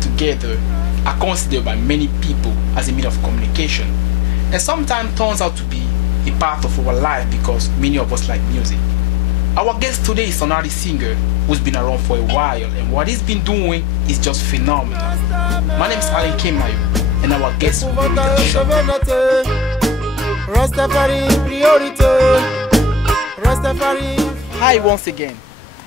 together are considered by many people as a means of communication, and sometimes turns out to be a part of our life because many of us like music. Our guest today is an artist singer who's been around for a while, and what he's been doing is just phenomenal. My name is Alan Kemayo, and our guest will be Rastafari priority. Rastafari. Hi once again.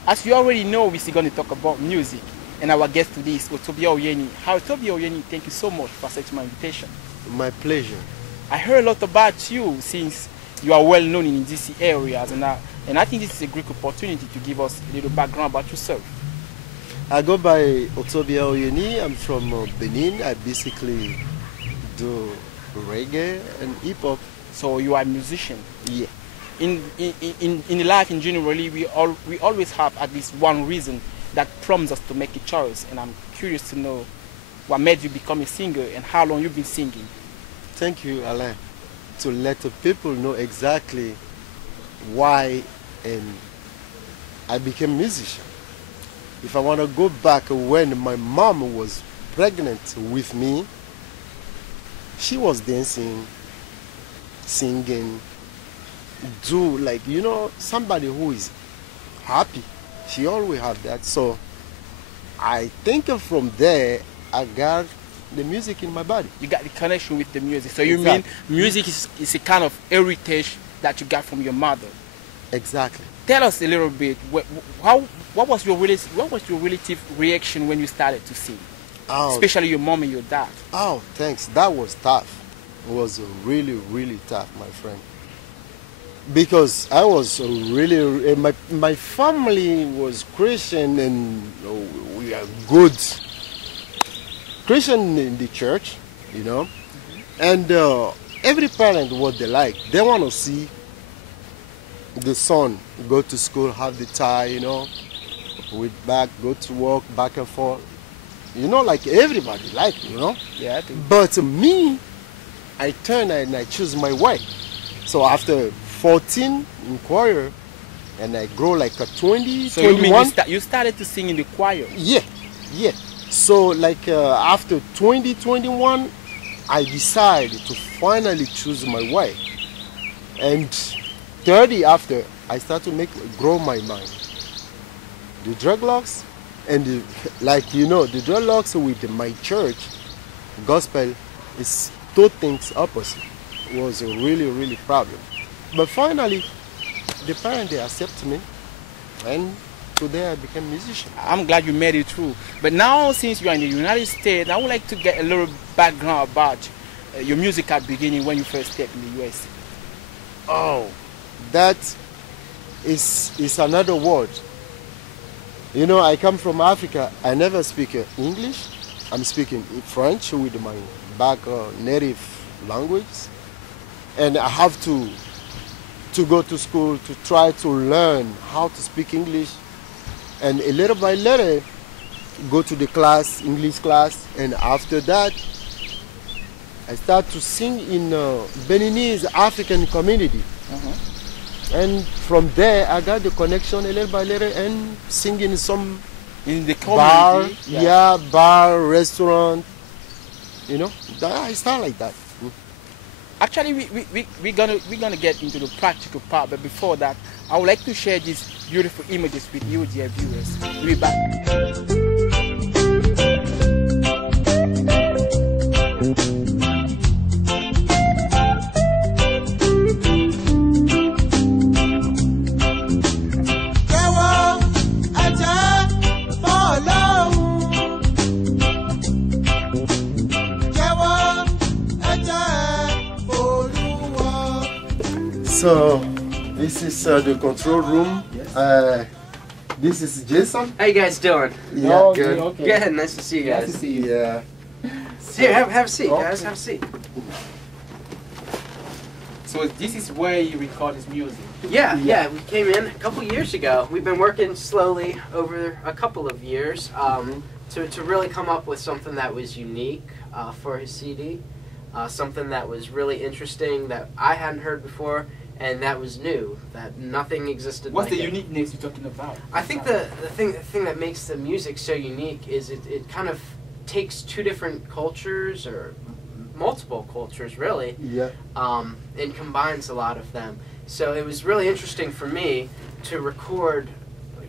As you already know, we're going to talk about music, and our guest today is Otobia Oyeni. Hi Otobia Oyeni, thank you so much for accepting my invitation. My pleasure. I heard a lot about you since you are well known in DC areas, and I think this is a great opportunity to give us a little background about yourself. I go by Otobia Oyeni. I'm from Benin. I basically do reggae and hip hop. So you are a musician. Yeah. In life in generally, we always have at least one reason that prompts us to make a choice, and I'm curious to know what made you become a singer and how long you've been singing. Thank you, Alain, to let the people know exactly why and I became a musician. If I want to go back when my mom was pregnant with me, she was dancing, singing, do like, you know, somebody who is happy. She always had that. So I think from there I got the music in my body. You got the connection with the music. So you mean music is a kind of heritage that you got from your mother? Exactly. Tell us a little bit. What was your relative reaction when you started to sing? Especially your mom and your dad. Oh, thanks. That was tough. It was really, really tough, my friend. Because I was really, my family was Christian, and we are good Christian in the church, you know. And every parent, what they like, they want to see the son go to school, have the tie, you know, with back, go to work, back and forth. You know, like everybody like, you know. Yeah, I think. But me, I turn and I choose my way. So after 14 in choir, and I grow like a 20, so 21. You mean you started to sing in the choir? Yeah, yeah. So like after 20, 21, I decided to finally choose my way. And 30 after, I start to grow my mind. The dreadlocks and like, you know, the dreadlocks with my church, gospel, is two things opposite. It was a really, really problem. But finally, the parents, they accept me, and today I became a musician. I'm glad you made it through. But now, since you are in the United States, I would like to get a little background about your musical beginning when you first stepped in the US. Oh, that is another word. You know, I come from Africa. I never speak English. I'm speaking French with my native language. And I have to go to school to try to learn how to speak English. And a little by little, go to the class, English class. And after that, I start to sing in Beninese African community. And from there, I got the connection a little by little and singing some in the community, bar, restaurant. You know, I start like that. Actually, we're gonna get into the practical part, but before that, I would like to share these beautiful images with you, dear viewers. We'll be back. So this is the control room. Yes. This is Jason. How you guys doing? Yeah, oh, good. Okay. Good. Nice to see you guys. Nice to see you. Yeah. Here, have a seat, guys. Have a seat. So this is where you record his music? Yeah. We came in a couple years ago. We've been working slowly over a couple of years to really come up with something that was unique for his CD. Something that was really interesting that I hadn't heard before. And that was new. That nothing existed. What's like the it. uniqueness you're talking about? I think the thing that makes the music so unique is it kind of takes two different cultures, or multiple cultures really, Yeah. And combines a lot of them. So it was really interesting for me to record,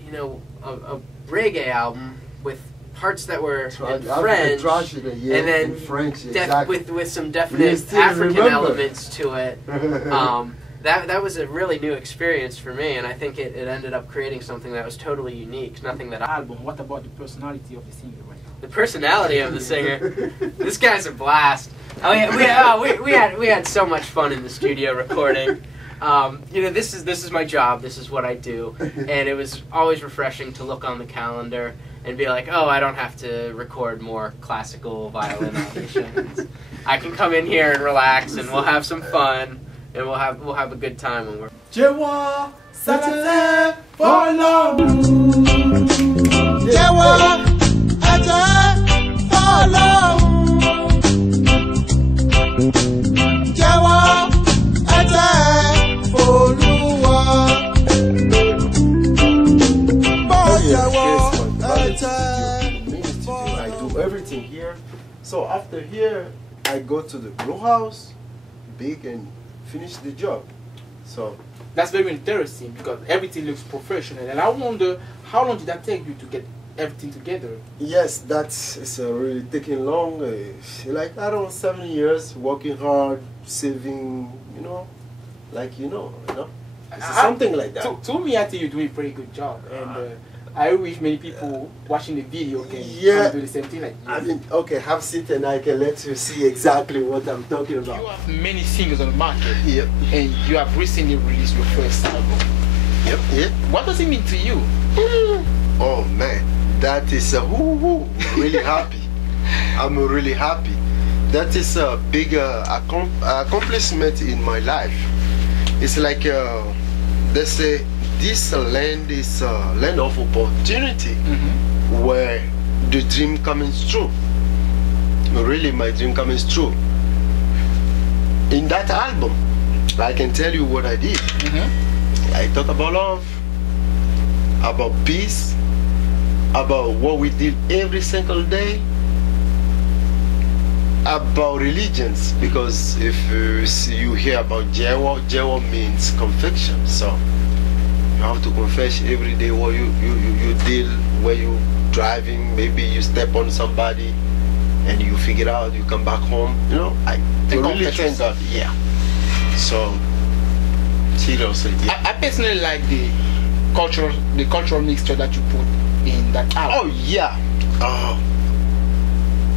you know, a reggae album with parts that were in French, Yeah, and then in French, exactly. with some You definite still African remember. elements to it. That was a really new experience for me, and I think it ended up creating something that was totally unique. Nothing that I... Album. What about the personality of the singer right now? The personality of the singer. This guy's a blast. Oh yeah, we had so much fun in the studio recording. You know, this is my job. This is what I do, and it was always refreshing to look on the calendar and be like, oh, I don't have to record more classical violin auditions. I can come in here and relax, and we'll have some fun, and we'll have a good time when we're. Jewa, Salate, follow. Jewa, Ate, follow. Jewa, Ate, Followa. I do everything here. So after here, I go to the brew house, bake and finish the job. So That's very interesting because everything looks professional, and I wonder how long did that take you to get everything together? yes, it's really taking long. Like around 7 years, working hard, saving, It's something like that. To me, I think you're doing a pretty good job, and I wish many people watching the video can do the same thing like you. I mean, okay, have seat and I can let you see exactly what I'm talking about. You have many singles on the market, Yep. and you have recently released your first album. Yep. What does it mean to you? Oh man, that is really happy. I'm really happy. That is a big accomplishment in my life. It's like they say this land is a land of opportunity where the dream comes true. Really, my dream comes true. In that album, I can tell you what I did. I talk about love, about peace, about what we did every single day, about religions, because if you hear about Jewa means confession, so you have to confess every day what you deal, where you driving, maybe you step on somebody and you figure out, you come back home, I really thank God, yeah. So seriously, yeah. I personally like the cultural mixture that you put in that album. Oh yeah.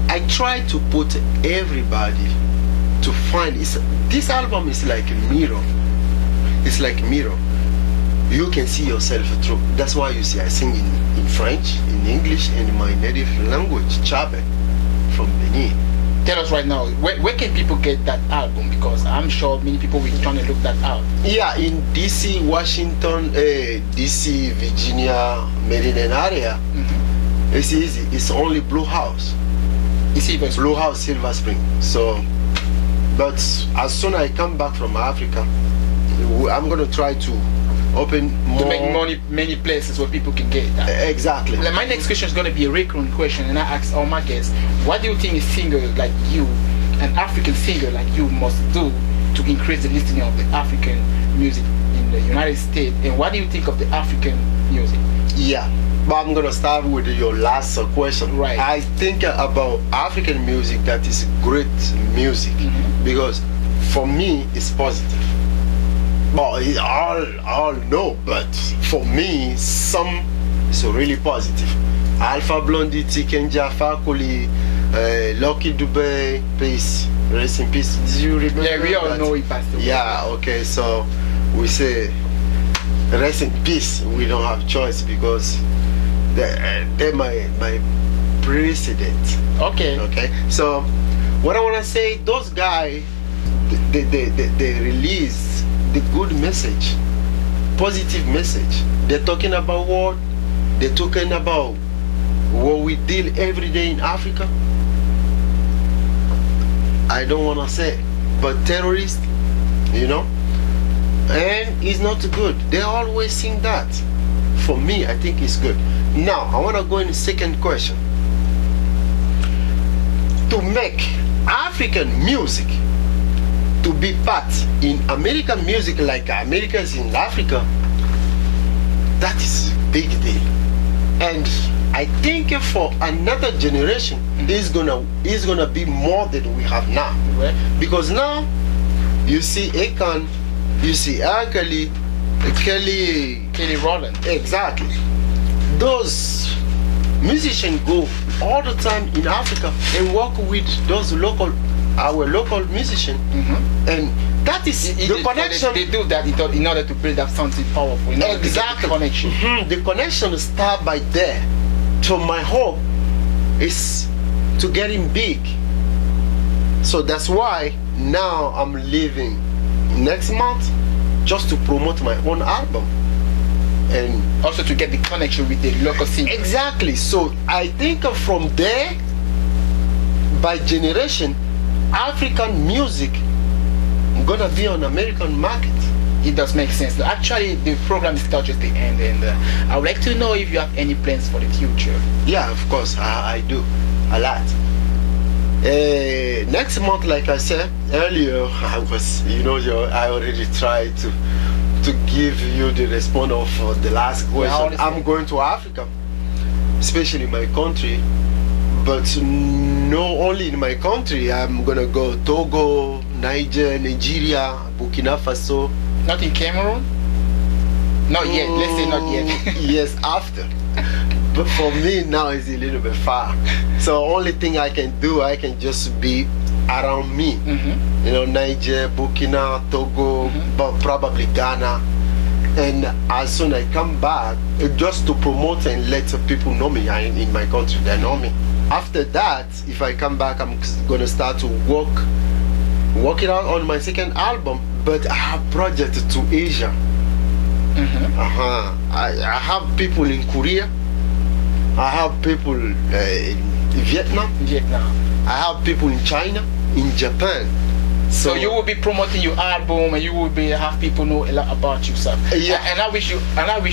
I try to put everybody to find. This album is like a mirror. It's like a mirror. You can see yourself through. That's why you see I sing in French, in English, and in my native language, Chabe, from Benin. Tell us right now, where can people get that album? Because I'm sure many people will be trying to look that out. Yeah, in DC, Washington, DC, Virginia, Maryland area. It's easy. It's only Blue House. Blue House, Silver Spring. So, but as soon as I come back from Africa, I'm gonna try to open more. To make many places where people can get that. Exactly. Like my next question is gonna be a recurring question, and I ask all my guests, what do you think a singer like you, an African singer like you, must do to increase the listening of the African music in the United States? And what do you think of the African music? Yeah. But I'm gonna start with your last question. Right. I think about African music that is great music because for me it's positive. Well, all know, but for me some is really positive. Alpha Blondy, Tikenja, Fakuli, Lucky Dube, peace, rest in peace. Did you remember? Yeah, we all know he passed away. Yeah. Okay. So we say rest in peace. We don't have choice because they're my president. Okay. Okay. So what I want to say, those guys, they release the good message, positive message. They're talking about what? They're talking about what we deal every day in Africa. I don't want to say, but terrorists, and it's not good. They always sing that. For me, I think it's good. Now, I want to go in the second question. to make African music to be part in American music like America is in Africa, that is a big deal. And I think for another generation, it's gonna be more than we have now. Right. Because now you see Akon, you see Kelly Rowland. Exactly. Those musicians go all the time in Africa and work with those our local musicians, and that is the connection. They do that in order to build up something powerful. Exactly. The connection. The connection start by there. So my hope is to getting big. So that's why now I'm leaving next month just to promote my own album. And also to get the connection with the local scene. Exactly. So I think from there, by generation, African music gonna be on American market. It does make sense. Actually, the program is still just the end, and I would like to know if you have any plans for the future. Yeah, of course, I do a lot. Next month, like I said earlier, I already tried to give you the response of the last question. I'm going to Africa, especially my country, but not only in my country. I'm gonna go Togo, Niger, Nigeria, Burkina Faso. Not in Cameroon? Not yet. Let's say not yet. Yes, after. But for me now it's a little bit far. So only thing I can do, I can just be around me. You know, Niger, Burkina, Togo, but probably Ghana. And as soon as I come back, just to promote and let people know me in my country, they know me. After that, if I come back, I'm gonna start to work it out on my second album. But I have projects to Asia. I have people in Korea. I have people in Vietnam. I have people in China, in Japan. So you will be promoting your album, and you will have people know a lot about you, sir. Yeah. And I wish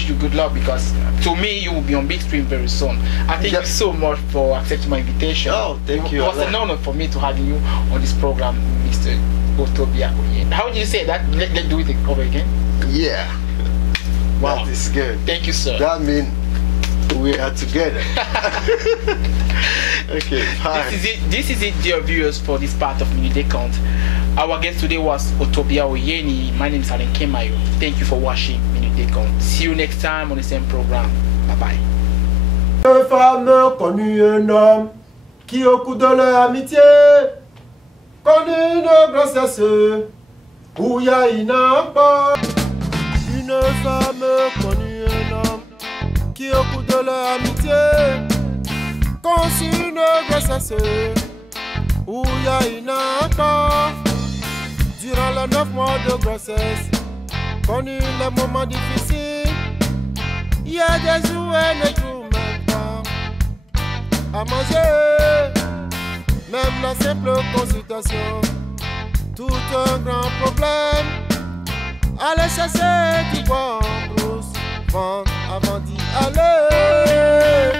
you good luck, because to me you will be on big screen very soon. I thank you so much for accepting my invitation. Oh, thank you. It was an honor for me to have you on this program, Mr. Otobia. How did you say that? Let's do it over again. Yeah. Wow. That is good. Thank you, sir. That means we are together. Okay, bye. This is it, dear viewers, for this part of Mini Decompte. Our guest today was Otobia Oyeni. My name is Alain Kemayo. Thank you for watching Mini Decompte. See you next time on the same program. Bye bye. Deux femmes connues un homme qui au coup de leur amitié connut une grossesse où il y a une enfant. Une femme connut un homme qui au coup de leur amitié conçut une grossesse où il y a une enfant. Durant les 9 mois de grossesse, connut les moments difficiles. Il y a des jours et des jours même pas à manger. Même la simple consultation, tout un grand problème. Allez chercher du bois en brousse, vendre avant d'y aller.